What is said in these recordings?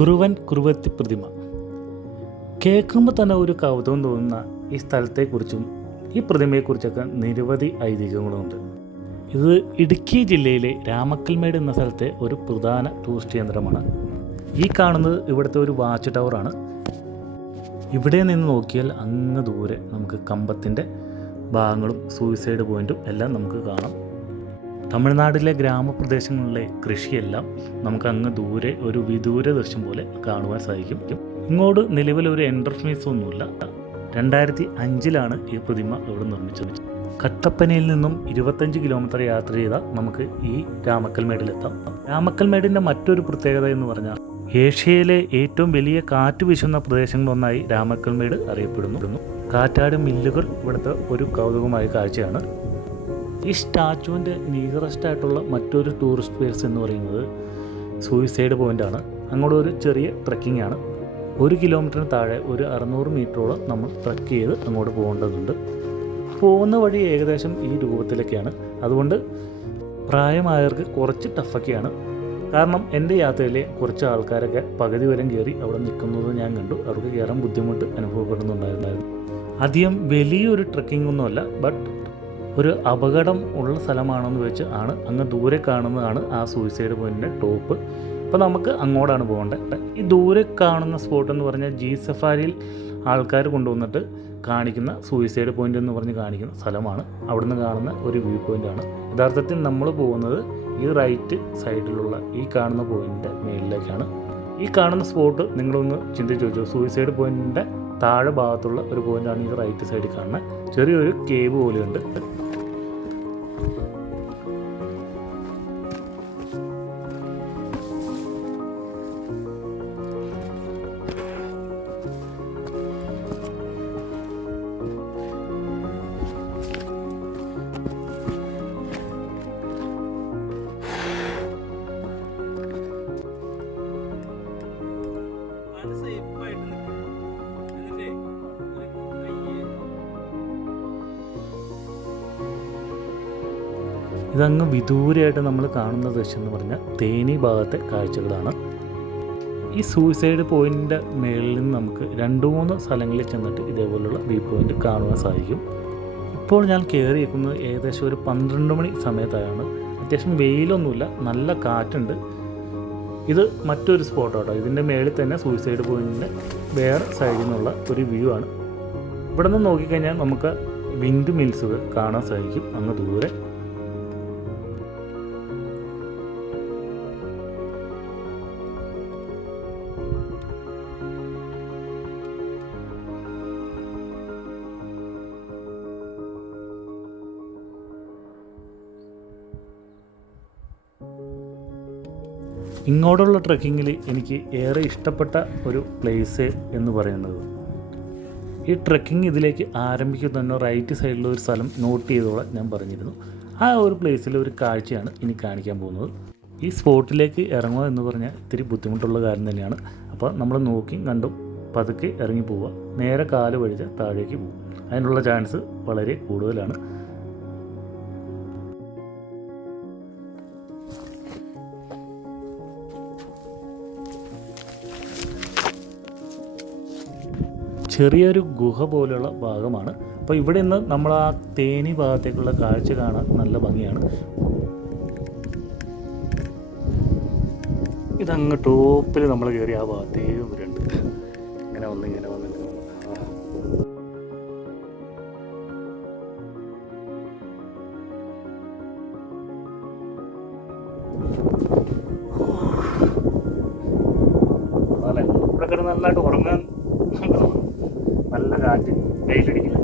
കുറുവൻ കുറുവത്തി പ്രതിമ. കേൾക്കുമ്പോൾ തന്നെ ഒരു കൗതുകം തോന്നുന്ന ഈ സ്ഥലത്തെക്കുറിച്ചും ഈ പ്രതിമയെക്കുറിച്ചൊക്കെ നിരവധി ഐതിഹ്യങ്ങളുണ്ട്. ഇത് ഇടുക്കി ജില്ലയിലെ രാമക്കൽമേട് എന്ന സ്ഥലത്തെ ഒരു പ്രധാന ടൂറിസ്റ്റ് കേന്ദ്രമാണ്. ഈ കാണുന്നത് ഇവിടുത്തെ ഒരു വാച്ച് ടവറാണ്. ഇവിടെ നിന്ന് നോക്കിയാൽ അങ്ങ് ദൂരെ നമുക്ക് കമ്പത്തിന്റെ ഭാഗങ്ങളും സൂയിസൈഡ് പോയിന്റും എല്ലാം നമുക്ക് കാണാം. തമിഴ്നാട്ടിലെ ഗ്രാമപ്രദേശങ്ങളിലെ കൃഷിയെല്ലാം നമുക്ക് അങ്ങ് ദൂരെ ഒരു വിദൂര ദൃശ്യം പോലെ കാണുവാൻ സാധിക്കും. ഇങ്ങോട്ട് നിലവിൽ ഒരു എൻട്രൻസ് ഒന്നുമില്ല. രണ്ടായിരത്തി അഞ്ചിലാണ് ഈ പ്രതിമ ഇവിടെ നിർമ്മിച്ചത്. കട്ടപ്പനയിൽ നിന്നും ഇരുപത്തഞ്ച് കിലോമീറ്റർ യാത്ര ചെയ്താൽ നമുക്ക് ഈ രാമക്കൽമേടിലെത്താം. രാമക്കൽമേടിന്റെ മറ്റൊരു പ്രത്യേകത എന്ന് പറഞ്ഞാൽ ഏഷ്യയിലെ ഏറ്റവും വലിയ കാറ്റ് വീശുന്ന പ്രദേശങ്ങളൊന്നായി രാമക്കൽമേട് അറിയപ്പെടുന്നു. കാറ്റാട് മില്ലുകൾ ഇവിടുത്തെ ഒരു കൗതുകമായ കാഴ്ചയാണ്. ഈ സ്റ്റാച്ചുവിന്റെ നിയറസ്റ്റ് ആയിട്ടുള്ള മറ്റൊരു ടൂറിസ്റ്റ് പ്ലേസ് എന്ന് പറയുന്നത് സൂയിസൈഡ് പോയിന്റാണ്. അങ്ങോട്ട് ഒരു ചെറിയ ട്രക്കിംഗ് ആണ് ഒരു കിലോമീറ്ററിന് താഴെ ഒരു അറുന്നൂറ് മീറ്ററോളം നമ്മൾ ട്രക്ക് ചെയ്ത് അങ്ങോട്ട് പോകേണ്ടതുണ്ട്. പോകുന്ന വഴി ഏകദേശം ഈ രൂപത്തിലൊക്കെയാണ്. അതുകൊണ്ട് പ്രായമായവർക്ക് കുറച്ച് ടഫൊക്കെയാണ്. കാരണം എന്റെ യാത്രയിലെ കുറച്ച് ആൾക്കാരൊക്കെ പകുതി വരെ കയറി അവിടെ നിൽക്കുന്നത് ഞാൻ കണ്ടു. അവർക്ക് കയറാൻ ബുദ്ധിമുട്ട് അനുഭവപ്പെടുന്നുണ്ടായിരുന്നു. അധികം വലിയൊരു ട്രക്കിംഗ് ഒന്നുമല്ല ബട്ട് ഒരു അപകടം ഉള്ള സ്ഥലമാണെന്ന് വെച്ച് ആണ് അങ്ങ് ദൂരെ കാണുന്നതാണ് ആ സൂയിസൈഡ് പോയിന്റെ ടോപ്പ് അപ്പോൾ നമുക്ക് അങ്ങോട്ടാണ് പോകേണ്ടത് ഈ ദൂരെ കാണുന്ന സ്പോട്ട് എന്ന് പറഞ്ഞാൽ ജി സഫാരിയിൽ ആൾക്കാർ കൊണ്ടുവന്നിട്ട് കാണിക്കുന്ന സൂയിസൈഡ് പോയിന്റ് എന്ന് പറഞ്ഞ് കാണിക്കുന്ന സ്ഥലമാണ്. അവിടുന്ന് കാണുന്ന ഒരു വ്യൂ പോയിന്റാണ് യഥാർത്ഥത്തിൽ നമ്മൾ പോകുന്നത് ഈ റൈറ്റ് സൈഡിലുള്ള ഈ കാണുന്ന പോയിന്റിന്റെ മേളിലേക്കാണ്. ഈ കാണുന്ന സ്പോട്ട് നിങ്ങളൊന്ന് ചിന്തിച്ച് വെച്ചു. സൂയിസൈഡ് പോയിന്റിന്റെ താഴെ ഭാഗത്തുള്ള ഒരു പോയിന്റാണ് ഈ റൈറ്റ് സൈഡിൽ കാണുന്നത് ചെറിയൊരു കേവ് പോലെയുണ്ട്. ഇതങ്ങ് വിദൂരമായിട്ട് നമ്മൾ കാണുന്ന ദൃശ്യം എന്ന് പറഞ്ഞാൽ തേനി ഭാഗത്തെ കാഴ്ചകളാണ്. ഈ സൂയിസൈഡ് പോയിന്റിന്റെ മേളിൽ നിന്ന് നമുക്ക് രണ്ട് മൂന്ന് സ്ഥലങ്ങളിൽ ചെന്നിട്ട് ഇതേപോലുള്ള വ്യൂ പോയിന്റ് കാണുവാൻ സാധിക്കും. ഇപ്പോൾ ഞാൻ കയറിയിരിക്കുന്നത് ഏകദേശം ഒരു പന്ത്രണ്ട് മണി സമയത്തായാണ്. അത്യാവശ്യം വെയിലൊന്നുമില്ല നല്ല കാറ്റുണ്ട്. ഇത് മറ്റൊരു സ്പോട്ട് കേട്ടോ ഇതിന്റെ മേളിൽ തന്നെ സൂയിസൈഡ് പോയിന്റിന്റെ വേറെ സൈഡിൽ നിന്നുള്ള ഒരു വ്യൂ ആണ്. ഇവിടെ നിന്ന് നോക്കിക്കഴിഞ്ഞാൽ നമുക്ക് വിൻഡ് മിൽസുകൾ കാണാൻ സാധിക്കും. അങ്ങ് ദൂരെ. ഇങ്ങോട്ടുള്ള ട്രക്കിങ്ങിൽ എനിക്ക് ഏറെ ഇഷ്ടപ്പെട്ട ഒരു പ്ലേസ് എന്ന് പറയുന്നത്. ഈ ട്രക്കിംഗ് ഇതിലേക്ക് ആരംഭിക്കുന്ന തന്നെ റൈറ്റ് സൈഡിലുള്ള ഒരു സ്ഥലം നോട്ട് ചെയ്തോളാം ഞാൻ പറഞ്ഞിരുന്നു. ആ ഒരു പ്ലേസിലെ ഒരു കാഴ്ചയാണ് ഇനി കാണിക്കാൻ പോകുന്നത്. ഈ സ്പോട്ടിലേക്ക് ഇറങ്ങുക എന്ന് പറഞ്ഞാൽ ഇത്തിരി ബുദ്ധിമുട്ടുള്ള കാര്യം തന്നെയാണ്. അപ്പോൾ നമ്മൾ നോക്കി കണ്ടും പതുക്കെ ഇറങ്ങി പോവുക. നേരെ കാൽ വഴിച്ച് താഴേക്ക് പോകും. അതിനുള്ള ചാൻസ് വളരെ കൂടുതലാണ്. ചെറിയൊരു ഗുഹ പോലെയുള്ള ഭാഗമാണ്. അപ്പോൾ ഇവിടെ നിന്ന് നമ്മൾ ആ തേനി ഭാഗത്തേക്കുള്ള കാഴ്ച കാണാൻ നല്ല ഭംഗിയാണ്. ഇതങ്ങ് ടോപ്പിൽ നമ്മൾ കയറി ആ ഭാഗത്തേക്ക് വരുന്നുണ്ട് ഇങ്ങനെ വന്ന് ഇങ്ങനെ വന്ന് നല്ലതായിട്ട് ഉറങ്ങാൻ കാറ്റ് വെയിലടിക്കില്ല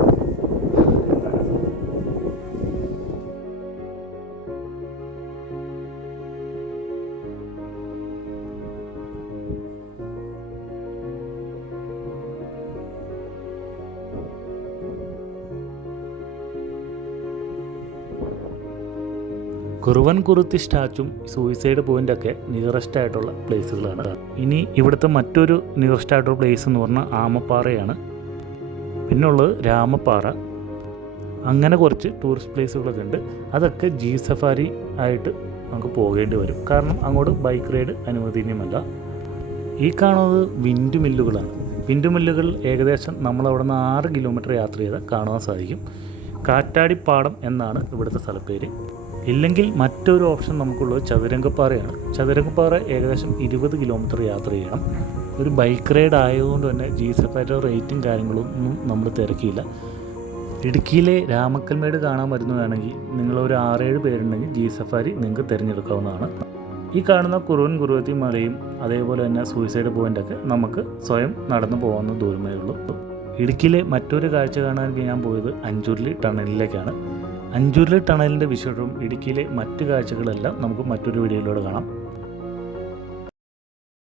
കുറുവൻ കുറുത്തി സ്റ്റാച്ചും സൂയിസൈഡ് പോയിന്റ് ഒക്കെ നിയറസ്റ്റ് ആയിട്ടുള്ള പ്ലേസുകളാണ് ഇനി ഇവിടുത്തെ മറ്റൊരു നിയറസ്റ്റ് ആയിട്ടുള്ള പ്ലേസ് എന്ന് പറഞ്ഞാൽ ആമപ്പാറയാണ്. പിന്നെ ഉള്ളത് രാമപ്പാറ. അങ്ങനെ കുറച്ച് ടൂറിസ്റ്റ് പ്ലേസുകളൊക്കെ ഉണ്ട്. അതൊക്കെ ജി സഫാരി ആയിട്ട് നമുക്ക് പോകേണ്ടി വരും. കാരണം അങ്ങോട്ട് ബൈക്ക് റൈഡ് അനുവദനീയമല്ല. ഈ കാണുന്നത് വിൻഡ് മില്ലുകളാണ് വിൻഡ് മില്ലുകൾ ഏകദേശം നമ്മളവിടെ നിന്ന് ആറ് കിലോമീറ്റർ യാത്ര ചെയ്താൽ കാണാൻ സാധിക്കും. കാറ്റാടിപ്പാടം എന്നാണ് ഇവിടുത്തെ സ്ഥലപ്പേര്. ഇല്ലെങ്കിൽ മറ്റൊരു ഓപ്ഷൻ നമുക്കുള്ളത് ചതുരംഗപ്പാറയാണ്. ചതുരംഗപ്പാറ ഏകദേശം ഇരുപത് കിലോമീറ്റർ യാത്ര ചെയ്യണം. ഒരു ബൈക്ക് റൈഡ് ആയതുകൊണ്ട് തന്നെ ജി സഫാരിയുടെ റേറ്റും കാര്യങ്ങളും ഒന്നും നമ്മൾ തിരക്കിയില്ല. ഇടുക്കിയിലെ രാമക്കൽമേട് കാണാൻ വരുന്നതാണെങ്കിൽ നിങ്ങൾ ഒരു ആറേഴ് പേരുണ്ടെങ്കിൽ ജി സഫാരി നിങ്ങൾക്ക് തിരഞ്ഞെടുക്കാവുന്നതാണ്. ഈ കാണുന്ന കുറുവൻ കുറുവത്തി മലയും അതേപോലെ തന്നെ സൂയിസൈഡ് പോയിന്റൊക്കെ നമുക്ക് സ്വയം നടന്നു പോകാവുന്ന ദൂരമേ ഉള്ളൂ. ഇടുക്കിയിലെ മറ്റൊരു കാഴ്ച കാണാൻ ഞാൻ പോയത് അഞ്ചുരുളി ടണലിലേക്കാണ്. അഞ്ചുരുളി ടണലിന്റെ വിശേഷവും ഇടുക്കിയിലെ മറ്റു കാഴ്ചകളെല്ലാം നമുക്ക് മറ്റൊരു വീഡിയോയിലൂടെ കാണാം.